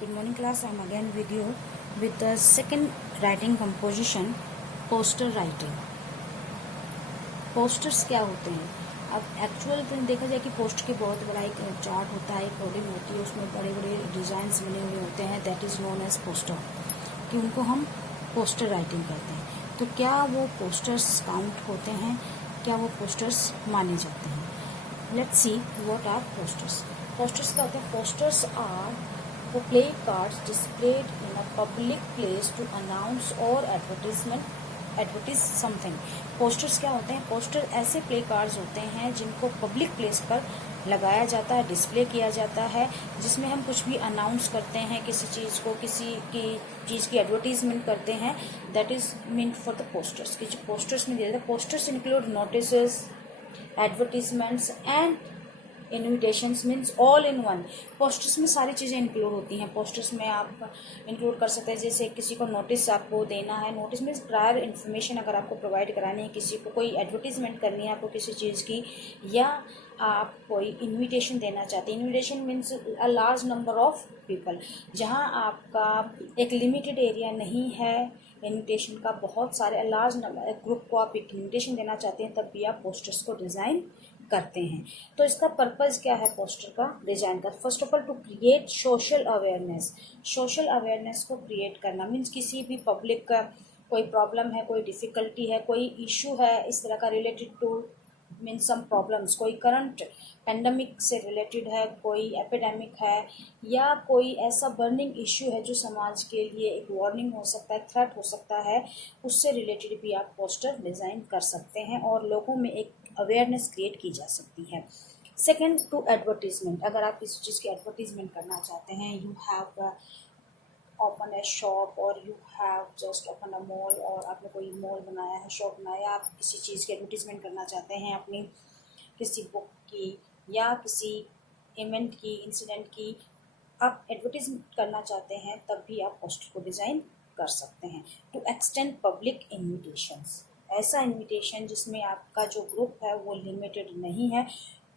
Good morning class, I am again with you with the second writing composition, poster writing. Posters क्या होते हैं? अब एक्चुअल देखा जाए कि पोस्ट के बहुत बड़ा एक चार्ट होता है, एक होर्डिंग होती है, उसमें बड़े बड़े डिज़ाइंस बने हुए होते हैं, that is known as poster, कि उनको हम पोस्टर राइटिंग कहते हैं। तो क्या वो पोस्टर्स काउंट होते हैं? क्या वो पोस्टर्स माने जाते हैं? Let's see what are posters. Posters क्या होते हैं? पोस्टर्स आर वो placards displayed in a public place to announce or advertise something. Posters क्या होते हैं? पोस्टर ऐसे प्ले कार्ड्स होते हैं जिनको पब्लिक प्लेस पर लगाया जाता है, डिस्प्ले किया जाता है, जिसमें हम कुछ भी अनाउंस करते हैं, किसी चीज़ को, किसी की चीज़ की एडवर्टीजमेंट करते हैं, that is mean for the posters. कि जो पोस्टर्स में दिया जाता है, posters include notice, advertisements and invitations, means all in one. Posters में सारी चीज़ें इंक्लूड होती हैं। पोस्टर्स में आप इंक्लूड कर सकते हैं, जैसे किसी को नोटिस आपको देना है, नोटिस मीन्स प्रायर इन्फॉर्मेशन अगर आपको प्रोवाइड करानी है, किसी को कोई एडवर्टीजमेंट करनी है आपको किसी चीज़ की, या आप कोई इन्विटेशन देना चाहते हैं। Invitation means a large number of people, जहाँ आपका एक लिमिटेड एरिया नहीं है इन्विटेशन का, बहुत सारे लार्ज नंबर ग्रुप को आप एक इन्विटेशन देना चाहते हैं, तब भी आप पोस्टर्स को डिज़ाइन करते हैं। तो इसका पर्पज़ क्या है पोस्टर का डिज़ाइन का? First of all to create social awareness. Social awareness को क्रिएट करना मीन्स किसी भी पब्लिक का कोई प्रॉब्लम है, कोई डिफ़िकल्टी है, कोई इशू है इस तरह का related to means some problems, कोई करंट पेंडेमिक से रिलेटेड है, कोई एपिडेमिक है, या कोई ऐसा बर्निंग इश्यू है जो समाज के लिए एक वार्निंग हो सकता है, थ्रेट हो सकता है, उससे रिलेटेड भी आप पोस्टर डिज़ाइन कर सकते हैं और लोगों में एक अवेयरनेस क्रिएट की जा सकती है। Second, two advertisement. अगर आप किसी चीज़ की एडवर्टीजमेंट करना चाहते हैं, you have open a shop और you have just open a mall, और आपने कोई मॉल बनाया है, शॉप बनाया, आप किसी चीज़ की एडवर्टीजमेंट करना चाहते हैं, अपनी किसी बुक की या किसी इवेंट की, इंसिडेंट की आप एडवर्टीजमेंट करना चाहते हैं, तब भी आप पोस्टर को डिज़ाइन कर सकते हैं। टू एक्सटेंड पब्लिक इन्विटेशंस, ऐसा इन्विटेशन जिसमें आपका जो ग्रुप है वो लिमिटेड नहीं है।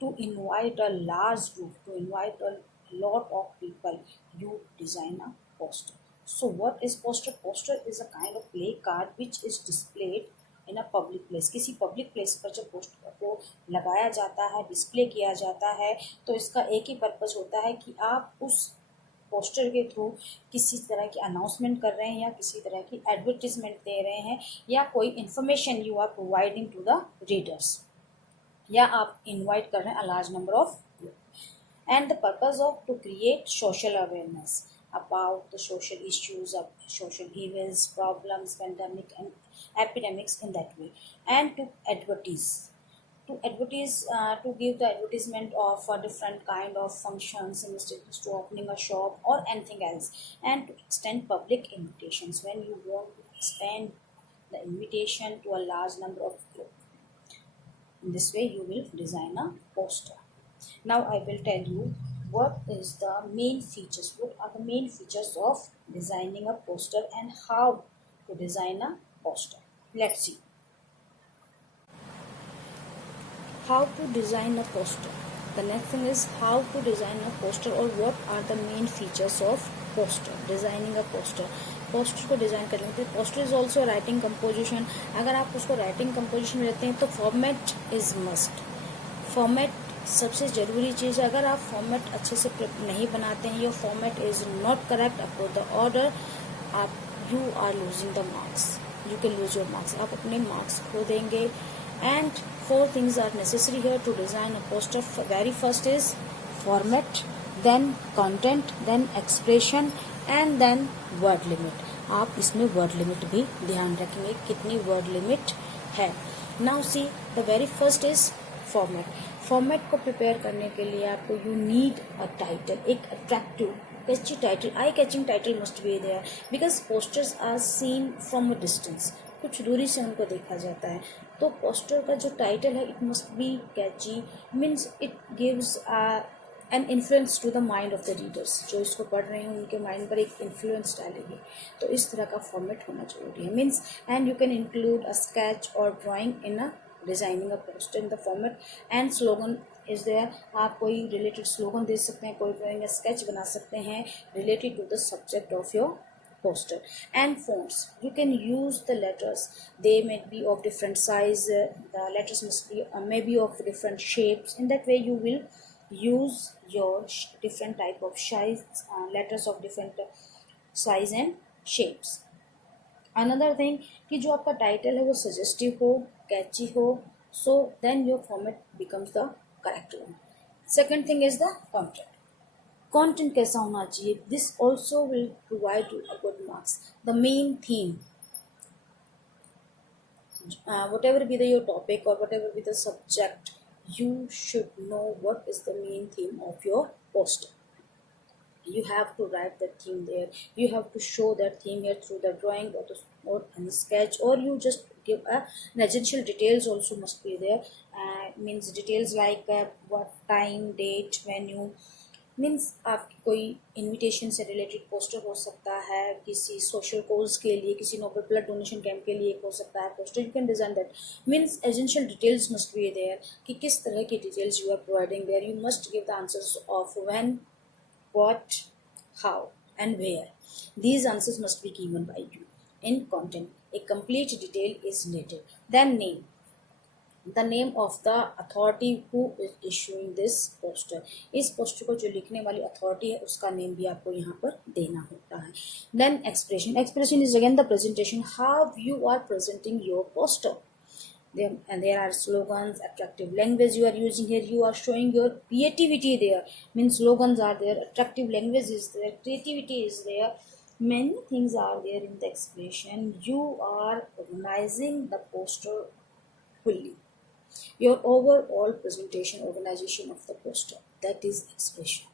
To invite a large group, to invite a lot of people, you design a poster. So what is poster? Poster is a kind of play card which is displayed in a public place. किसी public place पर जब पोस्टर को लगाया जाता है, डिस्प्ले किया जाता है, तो इसका एक ही पर्पज़ होता है कि आप उस पोस्टर के थ्रू किसी तरह की अनाउंसमेंट कर रहे हैं, या किसी तरह की एडवर्टीजमेंट दे रहे हैं, या कोई information you are providing to the readers, या आप इनवाइट कर रहे हैं a large number of group. And the purpose of to create social awareness about the social issues of social evils, problems, pandemic and epidemics in that way, and to advertise, to give the advertisement of a different kind of functions, instead to opening a shop or anything else, and to extend public invitations when you want to extend the invitation to a large number of group. In this way you will design a poster. Now I will tell you what is the main features, what are the main features of designing a poster and how to design a poster. Let's see. How to design a poster. The next thing is how to design a poster, or what are the main features of poster, designing a poster. Poster को डिज़ाइन करने के लिए poster is also writing composition. अगर आप उसको writing composition में लेते हैं तो फॉर्मेट इज़ मस्ट। फॉर्मेट सबसे ज़रूरी चीज़ है। अगर आप फॉर्मेट अच्छे से नहीं बनाते हैं, your format is not correct according the order, आप you are losing the marks, you can lose your marks, आप अपने मार्क्स खो देंगे। And 4 things are necessary here to design a poster. Very first is format, then content, then expression, and then word limit. आप इसमें word limit भी ध्यान रखेंगे कितनी word limit है। Now see, the very first is format. Format को prepare करने के लिए आपको यू नीड अ टाइटल, एक attractive catchy title, eye catching title must be there, because posters are seen from a distance, कुछ दूरी से उनको देखा जाता है। तो पोस्टर का जो टाइटल है it must be catchy, means it gives an influence to the mind of the readers, जो इसको पढ़ रहे हैं उनके माइंड पर एक इन्फ्लुएंस डालेगी। तो इस तरह का फॉर्मेट होना जरूरी है। Means and you can include a sketch और drawing in a designing a poster in the format, and slogan is there, आप कोई रिलेटेड स्लोगन दे सकते हैं, कोई ड्राइंग स्केच बना सकते हैं related to the subject of your poster. And fonts, you can use the letters, they may be of different size, the letters must be may be of different shapes. In that way you will use your different type of size, letters of different size and shapes. Another thing कि जो आपका टाइटल है वो सजेस्टिव हो, कैची हो, so then your format becomes the correct one. Second thing is the content. Content कैसा होना चाहिए, this also will provide you a good marks. The main theme, whatever be the your topic or whatever be the subject, you should know what is the main theme of your poster. You have to write that theme there, you have to show that theme here through the drawing or any sketch, or you just give a essential details also must be there. Means details like what time, date, venue. Means आपकी कोई इनविटेशन से related poster हो सकता है, किसी सोशल कोज के लिए, किसी नोबल ब्लड डोनेशन कैंप के लिए हो सकता है poster. You can design that. Means essential details must be there कि किस तरह की details you are providing there. You must give the answers of when, what, how and where. These answers must be given by you in content. A complete detail is needed. Then name. The name of the authority who is issuing this poster. इस पोस्टर को जो लिखने वाली अथॉरिटी है उसका नेम भी आपको यहाँ पर देना होता है. Then expression. Expression is again the presentation, how you are presenting your poster. There are slogans, attractive language you are using here. You are showing your creativity there. Means slogans are there, attractive language is there, creativity is there. Many things are there in the expression. You are organizing the poster fully. Your overall presentation, organization of the poster, that is expression.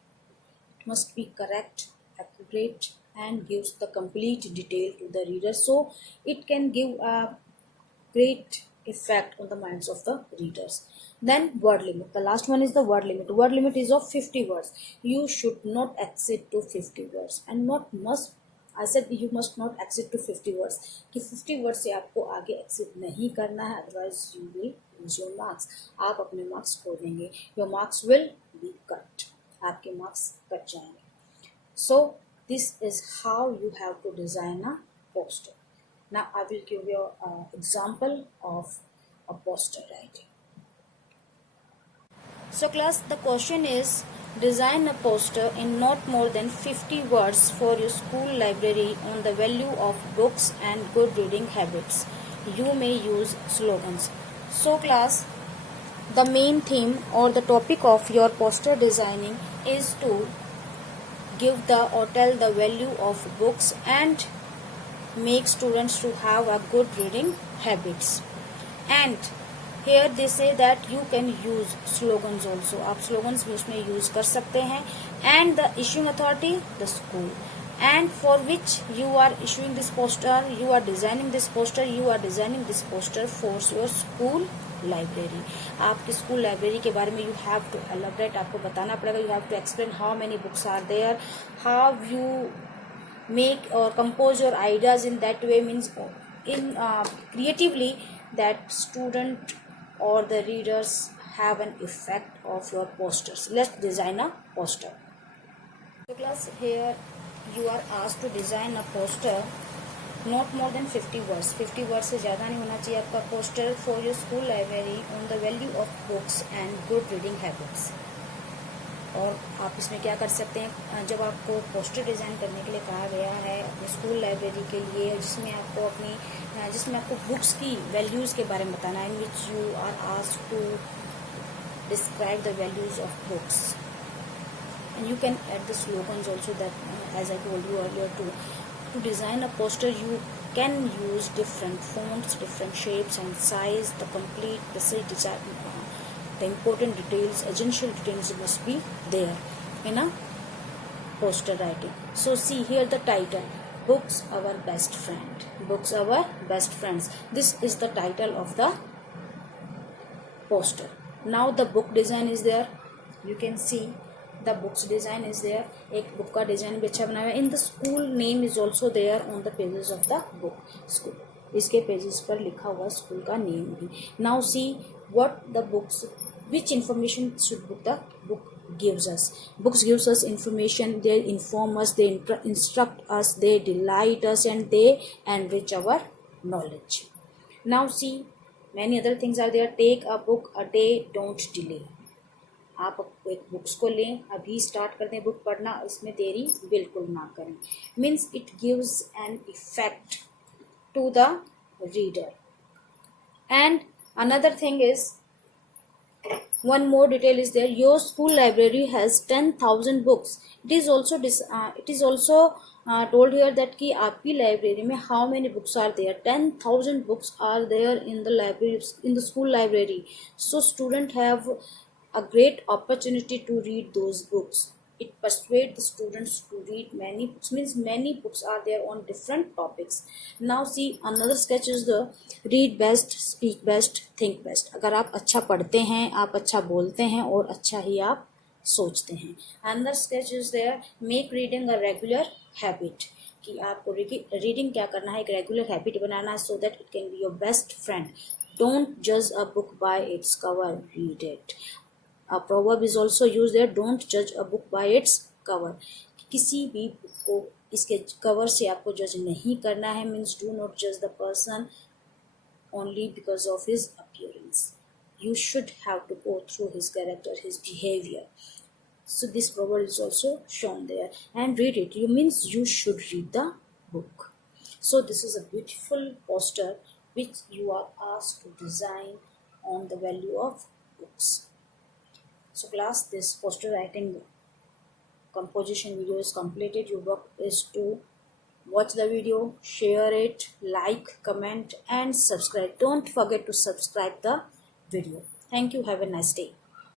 It must be correct, accurate, and gives the complete detail to the reader, so it can give a great effect on the minds of the readers. Then word limit. The last one is the word limit. Word limit is of 50 words. You should not exceed to 50 words and not must. I said you must not exceed to 50 words. कि 50 वर्ड से आपको आगे एक्सिड नहीं करना है, otherwise you will lose your marks. आप अपने marks खो देंगे. Your marks will be cut. आपके मार्क्स कट जाएंगे. So this is how you have to design a poster. Now I will give you an example of a poster writing. So class, the question is, design a poster in not more than 50 words for your school library on the value of books and good reading habits. You may use slogans. So class, the main theme or the topic of your poster designing is to give the or tell the value of books and make students to have a good reading habits. And here they say that you can use slogans also. आप slogans भी उसमें use कर सकते हैं. And the issuing authority, the school. And for which you are issuing this poster, you are designing this poster, you are designing this poster for your school library. आपकी school library के बारे में you have to elaborate. आपको बताना पड़ेगा. You have to explain how many books are there, how you make or compose your ideas in that way, means in creatively, that student or the readers have an effect of your posters. Let's design a poster. So class, here you are asked to design a poster not more than 50 words. 50 words से ज़्यादा नहीं होना चाहिए आपका poster for your school library on the value of books and good reading habits. और आप इसमें क्या कर सकते हैं, जब आपको पोस्टर डिज़ाइन करने के लिए कहा गया है अपने स्कूल लाइब्रेरी के लिए, जिसमें आपको बुक्स की वैल्यूज़ के बारे में बताना है, in which you are asked to describe the values of books. And you can add the slogans also, that as I told you earlier. To design a poster you can use different fonts, different shapes and size. The complete design, the important details, essential details must be there in a poster writing. So see here the title, Books Our Best Friend. Books Our Best Friends. This is the title of the poster. Now the book design is there. You can see the book's design is there. एक book का design भी अच्छा बनाया है. In the school name is also there on the pages of the book. School. इसके pages पर लिखा हुआ स्कूल का नेम भी. Now see what the books Which information should book gives us? Books gives us information. They inform us, they instruct us, they delight us, and they enrich our knowledge. Now see, many other things are there. Take a book a day, don't delay. आप एक बुक्स को लें, अभी स्टार्ट कर दें बुक पढ़ना, इसमें देरी बिल्कुल ना करें. Means it gives an effect to the reader. And another thing is, one more detail is there. Your school library has 10,000 books. It is also told here that कि आपकी लाइब्रेरी में how many books are there? 10,000 books are there in the library, in the school library. So student have a great opportunity to read those books. It persuades the students to read many books. Means many books are there on different topics. Now see, another sketch is the read best, speak best, think best. अगर आप अच्छा पढ़ते हैं, आप अच्छा बोलते हैं और अच्छा ही आप सोचते हैं. Another sketch is there, make reading a regular habit. कि आपको रीडिंग क्या करना है, एक रेगुलर हैबिट बनाना है, so that it can be your best friend. Don't judge a book by its cover, read it. A proverb is also used there, don't judge a book by its cover. किसी भी बुक को इसके कवर से आपको जज नहीं करना है. मीन्स डू नॉट जज the person only because of his appearance. You should have to go through his character, his behavior. So this proverb is also shown there. And read it. You means you should read the book. So this is a beautiful poster which you are asked to design on the value of books. So class, this poster writing composition video is completed. Your work is to watch the video, share it, like, comment and subscribe. Don't forget to subscribe the video. Thank you. Have a nice day.